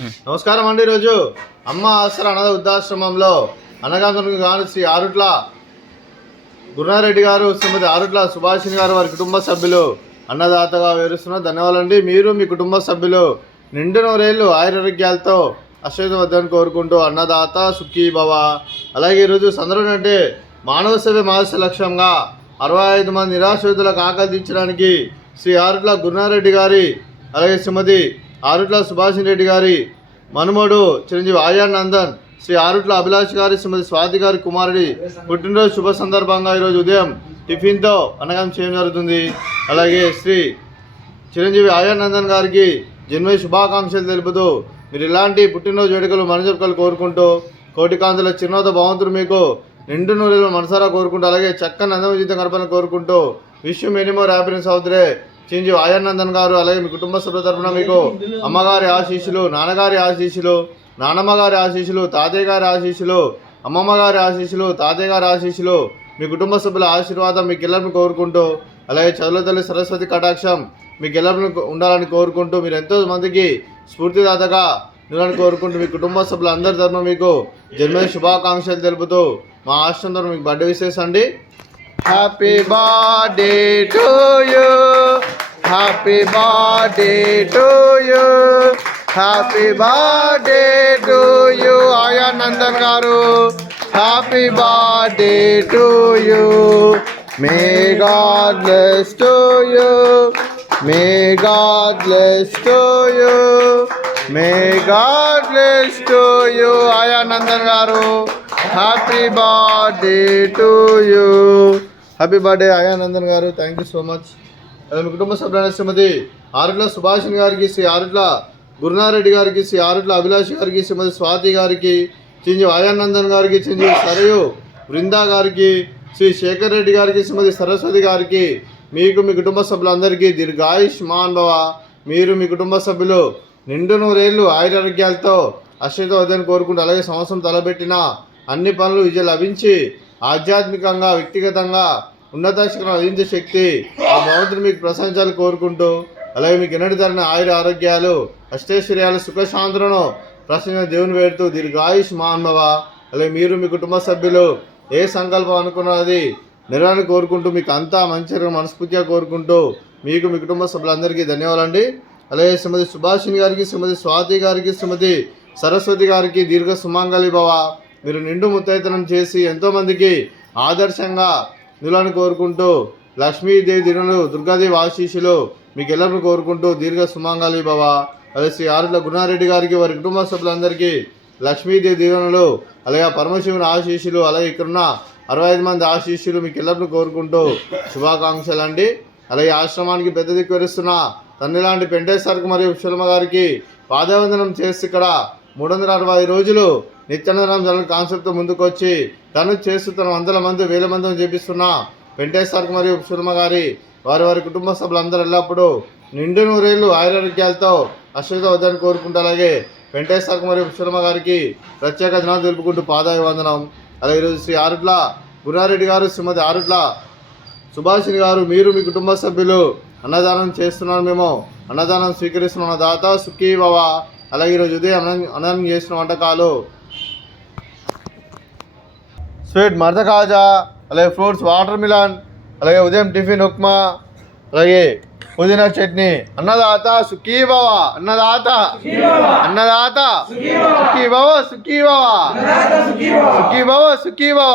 నమస్కారం అండి. ఈరోజు అమ్మ ఆసరా అనాథ వృద్ధాశ్రమంలో అన్నగాంధునికి గాను శ్రీ ఆరుట్ల గురునారెడ్డి గారు, శ్రీమతి ఆరుట్ల సుభాషిణి గారు, వారి కుటుంబ సభ్యులు అన్నదాతగా వివరిస్తున్నారు. ధన్యవాదాలండి. మీరు మీ కుటుంబ సభ్యులు నిండు నూరేళ్లు ఆయురారోగ్యాలతో అశ్వద్ధని కోరుకుంటూ అన్నదాత సుఖీ భవ. అలాగే ఈరోజు సందర్భం అంటే మానవ సేవ మానస లక్ష్యంగా 65 మంది నిరాశ్రితులకు ఆకలి తీర్చడానికి శ్రీ ఆరుట్ల గురునారెడ్డి గారి, అలాగే శ్రీమతి ఆరుట్ల సుభాషిణి రెడ్డి గారి మనుమడు చిరంజీవి ఆయానందన్, శ్రీ ఆరుట్ల అభిలాష్ గారి, శ్రీమతి స్వాతి గారి కుమారుడి పుట్టినరోజు శుభ సందర్భంగా ఈరోజు ఉదయం టిఫిన్తో అన్నదానం చేయడం జరుగుతుంది. అలాగే శ్రీ చిరంజీవి ఆయానందన్ గారికి జన్మ శుభాకాంక్షలు తెలుపుతూ మీరు ఇలాంటి పుట్టినరోజు వేడుకలు మనజొక్కలు కోరుకుంటూ కోటికాంతుల చిరునవ్వుతో భగవంతుడు మీకు నిండు నూరేళ్ళు మనసారా కోరుకుంటూ, అలాగే చక్కని అందమైన జీవితం గడపాలని కోరుకుంటూ wish you many more happiness of the day Chiranjeevi Ayanandan గారు. అలాగే మీ కుటుంబ సభ్యుల తరఫున మీకు అమ్మగారి ఆశీస్సులు, నాన్నగారి ఆశీస్సులు, నానమ్మ గారి ఆశీస్సులు, తాతయ్య గారి ఆశీస్సులు, అమ్మమ్మ గారి ఆశీస్సులు, తాతయ్య గారి ఆశీస్సులు, మీ కుటుంబ సభ్యుల ఆశీర్వాదం మీకు ఎల్లరిని కోరుకుంటూ, అలాగే చదువుల తల్లి సరస్వతి కటాక్షం మీకు ఎల్లరిని ఉండాలని కోరుకుంటూ, మీరు ఎంతో మందికి స్ఫూర్తిదాతగా ఉండాలని కోరుకుంటూ, మీ కుటుంబ సభ్యులు అందరి తరఫున మీకు జన్మదిన శుభాకాంక్షలు తెలుపుతూ మా ఆశ్రమంతో మీకు బర్త్డే విషెస్ అండి. Happy birthday to you, happy birthday to you, happy birthday to you Ayanandan గారు. Happy birthday to you. May God bless to you, may God bless to you, may God bless to you Ayanandan గారు. Happy birthday to you. Happy birthday Ayanandan గారు. Thank you so much. మీ కుటుంబ సభ్యులైన శ్రీమతి ఆరుట్ల సుభాషిణి గారికి, శ్రీ ఆరుట్ల గురునారెడ్డి గారికి, శ్రీ ఆరుట్ల అభిలాష్ గారికి, శ్రీమతి స్వాతి గారికి, చిరంజీవి ఆయానందన్ గారికి, చిరంజీవి సరయు బృందా గారికి, శ్రీ శేఖర్ రెడ్డి గారికి, శ్రీమతి సరస్వతి గారికి, మీకు మీ కుటుంబ సభ్యులందరికీ దీర్ఘాయుష్మాన్ భవ. మీరు మీ కుటుంబ సభ్యులు నిండు నూరేళ్లు ఆయురారోగ్యాలతో అశ్వద్ధని కోరుకుంటూ, అలాగే సంవత్సరం తలబెట్టిన అన్ని పనులు విజయం లభించి ఆధ్యాత్మికంగా వ్యక్తిగతంగా ఉన్నత శిఖరం అందించే శక్తి ఆ భగవంతుడు మీకు ప్రశంసాలు కోరుకుంటూ, అలాగే మీకు ఎన్నటి తరిన ఆయుర ఆరోగ్యాలు అష్టైశ్వర్యాలు సుఖశాంతులను ప్రశ్న దేవుని వేడుతూ దీర్ఘాయుష్ మానవ. అలాగే మీరు మీ కుటుంబ సభ్యులు ఏ సంకల్పం అనుకున్నది నెరవేరాలని కోరుకుంటూ, మీకు అంతా మంచిగా మనస్ఫూర్తిగా కోరుకుంటూ, మీకు మీ కుటుంబ సభ్యులందరికీ ధన్యవాదాలండి. అలాగే శ్రీమతి సుభాషిణి గారికి, శ్రీమతి స్వాతి గారికి, శ్రీమతి సరస్వతి గారికి దీర్ఘ సుమంగళి భవ. మీరు నిండు ముత్తైతనం చేసి ఎంతోమందికి ఆదర్శంగా నిలని కోరుకుంటూ, లక్ష్మీదేవి దినులు, దుర్గాదేవి ఆశీస్సులు మీకు ఎల్లరిని కోరుకుంటూ దీర్ఘ సుమంగళి భవ. అలాగే శ్రీ ఆరుట్ల గురునారెడ్డి గారికి, వారి కుటుంబ సభ్యులందరికీ లక్ష్మీదేవి దీవెనలు, అలాగే పరమశివుని ఆశీస్సులు, అలాగే ఇక్కడున్న 65 మంది ఆశీస్సులు మీకు ఎల్లరిని కోరుకుంటూ శుభాకాంక్షలు అండి. అలాగే ఆశ్రమానికి పెద్ద దిక్కు వరుస్తున్న తండ్రి లాంటి పెంటేశ్వరకు మరియు విశ్వలమ్మ గారికి పాదవందనం చేసి ఇక్కడ 360 రోజులు నిత్యానందనం జరగని కాన్సెప్ట్తో ముందుకొచ్చి తను చేస్తూ తన వందల మంది వేల మందిని చేపిస్తున్న పెంటేశ్వరకు మరియు విశ్వలమ్మ గారి వారి వారి కుటుంబ సభ్యులందరూ ఎల్లప్పుడూ నిండు నూరేళ్లు ఆయురారోగ్యాలతో అశ్వద్ధని కోరుకుంటూ, అలాగే వెంకటేశ్వరకు మరియు విశ్వలమ్మ గారికి ప్రత్యేక దినాలు తెలుపుకుంటూ పాదాభివందనం. అలాగే ఈరోజు శ్రీ ఆరుట్ల గురునారెడ్డి గారు, శ్రీమతి ఆరుట్ల సుభాషిణి గారు, మీరు మీ కుటుంబ సభ్యులు అన్నదానం చేస్తున్నారు. మేము అన్నదానం స్వీకరిస్తున్న దాత సుఖీ భవ. అలాగే ఈరోజు ఉదయం అన్నం చేసిన వంటకాలు స్వీట్ మర్ద కాజా, అలాగే ఫ్రూట్స్ వాటర్ మిలన్, అలాగే ఉదయం టిఫిన్ ఉప్మా, అలాగే పుదీనా చట్నీ. అన్నదాత సుఖీ భవ, అన్నదాత అన్నదాత సుఖీ భవ, సుఖీ భవ, సుఖీ భవ, సుఖీ భవ.